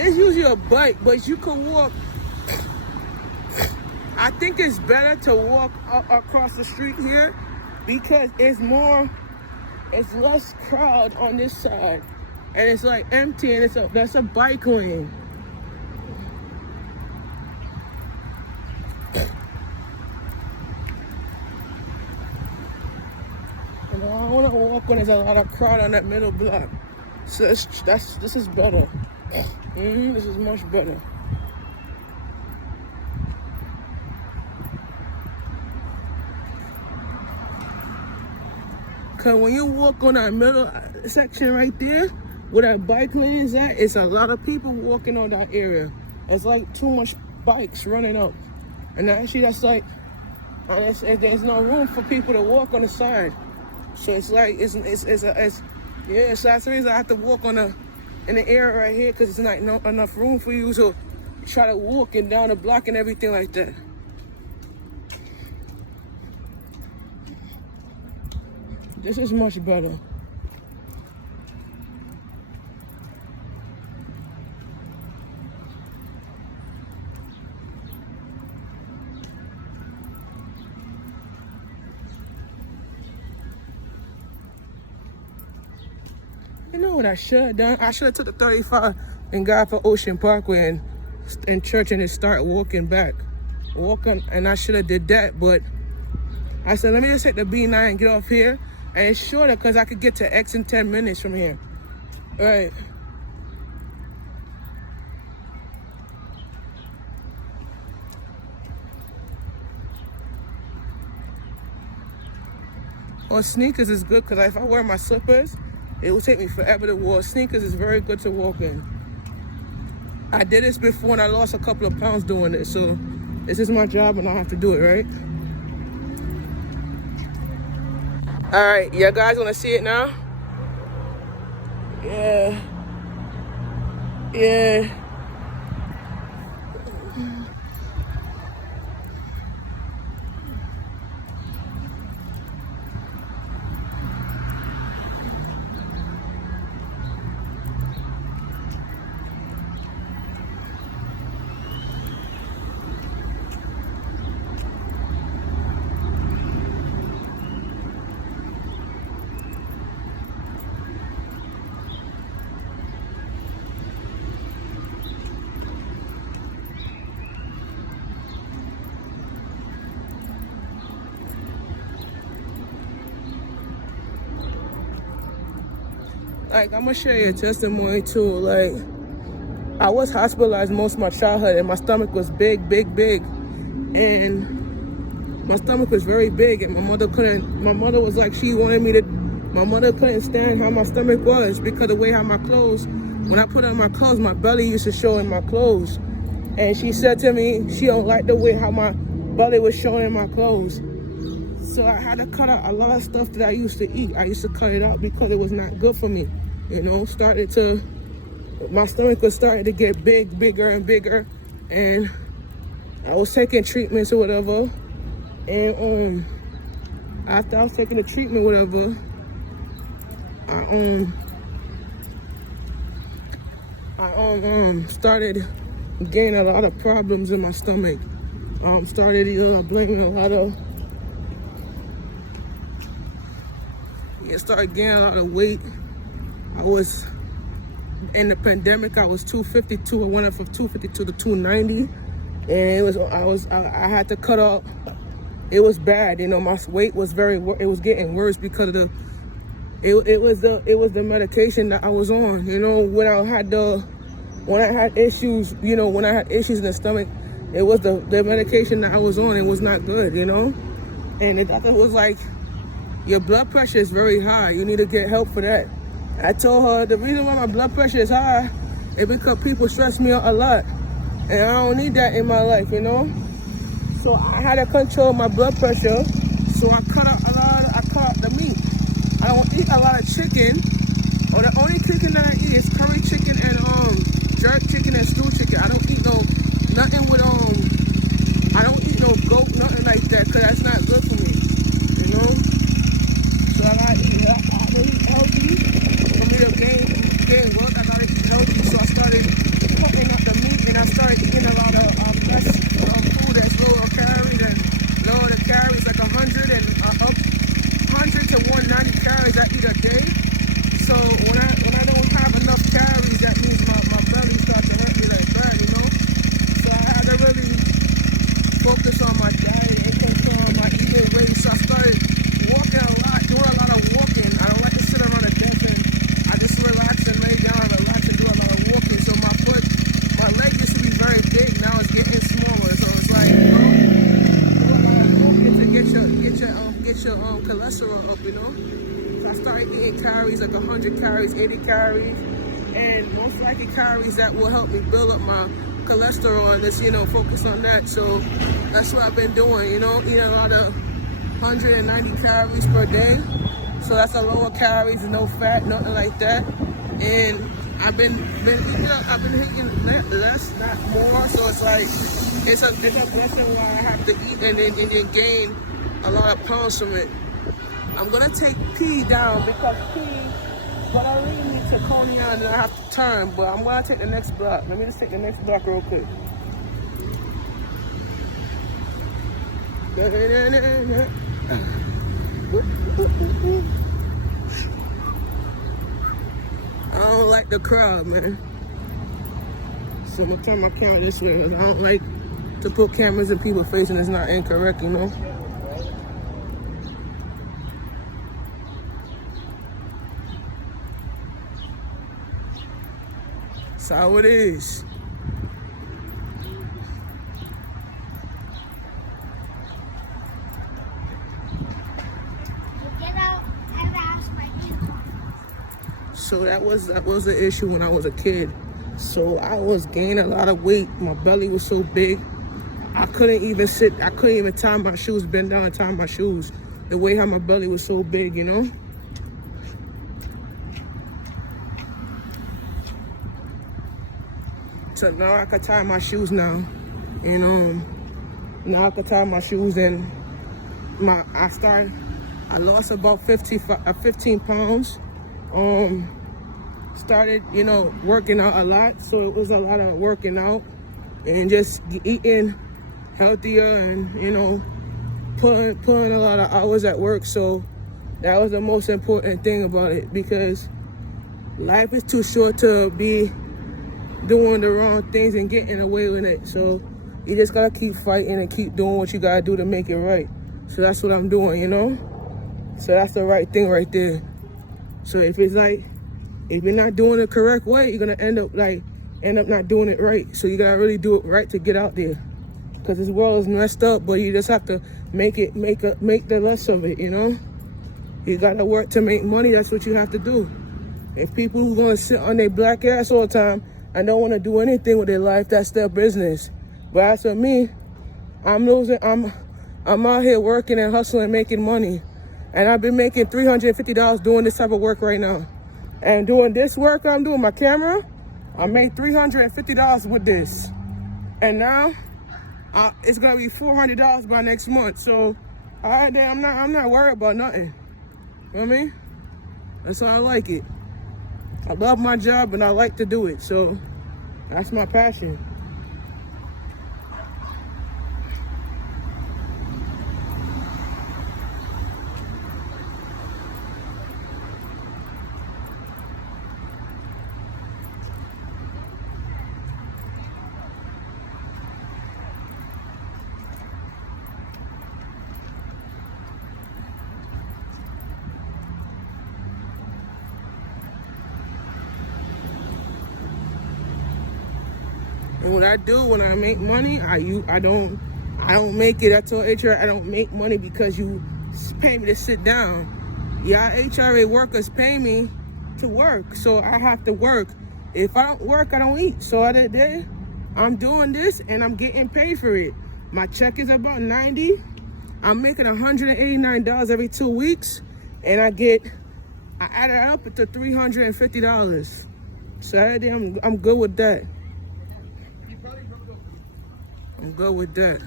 There's usually a bike, but you can walk. I think it's better to walk across the street here because it's less crowd on this side, and it's like empty, and that's a bike lane. And I don't want to walk when there's a lot of crowd on that middle block. So this is better. This is much better. Cause when you walk on that middle section right there, where that bike lane is at, it's a lot of people walking on that area. It's like too much bikes running up, and actually that's like, there's no room for people to walk on the side. So it's like so that's the reason I have to walk in the area right here, cause it's not enough room for you to try to walk and down the block and everything like that. This is much better. You know what I should have done? I should have took the 35 and got for Ocean Parkway and church and then start walking back. And I should have did that, but I said, let me just hit the B9 and get off here. And it's shorter because I could get to X in 10 minutes from here. All right. Or sneakers is good because if I wear my slippers, it will take me forever to walk. Sneakers is very good to walk in. I did this before and I lost a couple of pounds doing this. So this is my job and I have to do it, right? All right, you guys want to see it now? Yeah. Like, I'm gonna share your testimony too. Like, I was hospitalized most of my childhood and my stomach was big. And my stomach was very big and my mother was like, my mother couldn't stand how my stomach was because of the way how my clothes, when I put on my clothes, my belly used to show in my clothes. And she said to me, she don't like the way how my belly was showing in my clothes. So I had to cut out a lot of stuff that I used to eat. I used to cut it out because it was not good for me. You know, my stomach was starting to get bigger and bigger. And I was taking treatments or whatever. And after I was taking the treatment, whatever, I started getting a lot of problems in my stomach. Started blaming a lot of. Started gaining a lot of weight. I was in the pandemic. I was 252. I went up from 252 to 290, and I had to cut off. It was bad, you know. My weight was it was getting worse because of it was the medication that I was on. You know, when I had issues, you know, when I had issues in the stomach, it was the medication that I was on. It was not good, you know, and the doctor was like, your blood pressure is very high. You need to get help for that. I told her the reason why my blood pressure is high is because people stress me out a lot. And I don't need that in my life, you know? So I had to control my blood pressure. So I cut out the meat. I don't eat a lot of chicken. Or the only chicken that I eat is curry chicken and jerk chicken and stew chicken. I don't eat nothing with I don't eat no goat, nothing like that, because that's not good for me, you know? So I gotta eat healthy. For me to gain work, I gotta eat healthy. So I started get your cholesterol up, you know. So I started eating calories, like 100 calories, 80 calories, and most likely calories that will help me build up my cholesterol and just, you know, focus on that. So that's what I've been doing, you know, eating a lot of 190 calories per day. So that's a lower calories, no fat, nothing like that. And I've been hitting less, not more. So it's like it's a blessing why I have to eat and then gain a lot of pounds from it. I'm gonna take P down because P gonna lead me to Konya and I have to turn. But I'm gonna take the next block. Let me just take the next block real quick. I don't like the crowd, man. So I'm gonna turn my camera this way. I don't like to put cameras in people's face and it's not incorrect, you know? That's how it is. So that was the issue when I was a kid. So I was gaining a lot of weight. My belly was so big. I couldn't even sit. I couldn't even tie my shoes, bend down and tie my shoes. The way how my belly was so big, you know? So now I can tie my shoes now. And now I can tie my shoes and I lost about 15 pounds. Started, you know, working out a lot. So it was a lot of working out and just eating healthier and, you know, putting a lot of hours at work. So that was the most important thing about it, because life is too short to be doing the wrong things and getting away with it. So you just gotta keep fighting and keep doing what you gotta do to make it right. So that's what I'm doing, you know? So that's the right thing right there. So if it's like, if you're not doing it the correct way, you're gonna end up not doing it right. So you gotta really do it right to get out there. Cause this world is messed up, but you just have to make the less of it, you know? You gotta work to make money, that's what you have to do. If people who gonna sit on their black ass all the time and don't wanna do anything with their life, that's their business. But as for me, I'm out here working and hustling, making money. And I've been making $350 doing this type of work right now. And doing this work I'm doing, my camera, I made $350 with this. And now, it's gonna be $400 by next month. So, I'm not worried about nothing. You know what I mean? That's how I like it. I love my job and I like to do it. So, that's my passion. And what I do when I make money, I don't make it. I told HRA I don't make money because you pay me to sit down. Yeah, HRA workers pay me to work, so I have to work. If I don't work, I don't eat. So other day, I'm doing this and I'm getting paid for it. My check is about $90. I'm making $189 every 2 weeks, and I add it up to $350. So other day, I'm good with that. I'm good with that.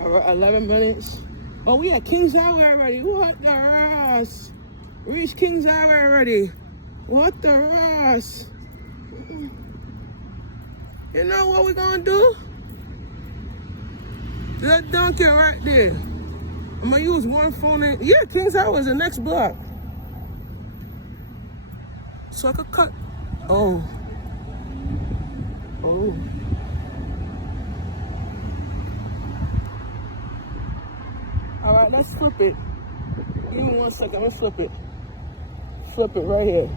All right, 11 minutes. Oh, we at Kings Highway already. What the ass? Reach Kings Highway already. What the ass? You know what we're gonna do? That donkey right there. I'm gonna use one phone and, yeah, Kings Highway is the next block. So I could cut. Oh. All right, let's flip it. Give me 1 second, let's flip it. Flip it right here.